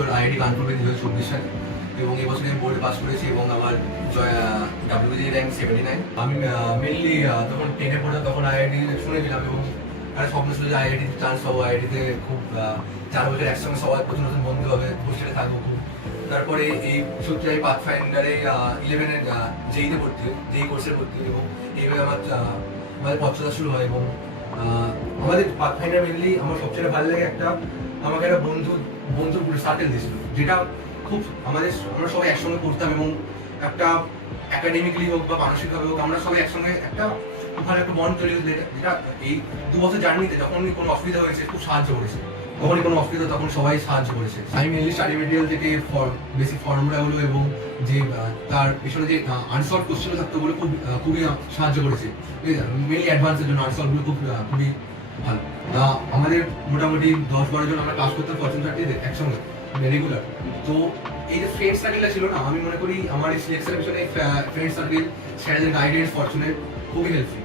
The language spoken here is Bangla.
বছর আইআইটি কানপুর 2024 সালে, এবং এবছর আমি বোর্ডে পাস করেছি এবং আমার ডাব্লিউজি র্যাঙ্ক 79। আমি মেনলি তখন 10-এ পড়তাম, তখন আইআইটি শুনেছিলাম এবং একটা স্বপ্ন ছিল যে আইআইটিতে চান্স পাবো, আইআইটিতে খুব 4 বছর একসঙ্গে সবাই নতুন নতুন বন্ধু হবে, হোস্টেলে থাকবো খুব। তারপরে এই সত্যি আমি পাথফাইন্ডারে 11-এ জেইতে ভর্তি হই, জেই কোর্সে ভর্তি হই, এবং এইভাবে আমাদের পথচলা শুরু হয়। এবং আমাদের পাথফাইন্ডার মেনলি আমার সবচেয়ে ভালো লাগে আমাকে একটা বন্ধুর সার্কেল দিয়েছিল, যেটা খুব আমরা সবাই একসঙ্গে পড়তাম এবং একটা একাডেমিক্যালি হোক বা মানসিকভাবে হোক আমরা সবাই একসঙ্গে একটা ভালো একটা বন্ড তৈরি হয়েছে, যেটা এই 2 বছর জার্নিতে যখনই কোনো অসুবিধা হয়েছে খুব সাহায্য করেছে, যখনই কোনো অসুবিধা তখন সবাই সাহায্য করেছে। আমি মেনলি স্টাডি মেটেরিয়াল থেকে বেসিক ফর্মুলাগুলো এবং যে তার পেছনে যে আনসলভ কোশ্চেন থাকতো ওগুলো খুবই সাহায্য করেছে। মেনলি অ্যাডভান্সের জন্য আনসলভগুলো খুবই ভালো। আমাদের মোটামুটি 10-12 জন আমরা ক্লাস করতাম ফরচুন 30 একসঙ্গে রেগুলার। তো এই যে ফ্রেন্ড সার্কেলটা ছিল না, আমি মনে করি আমার এই সিলেকশনের পিছনে ফ্রেন্ড সার্কেল, স্যারদের গাইডেন্স ফরচুনের খুবই হেল্পফুল।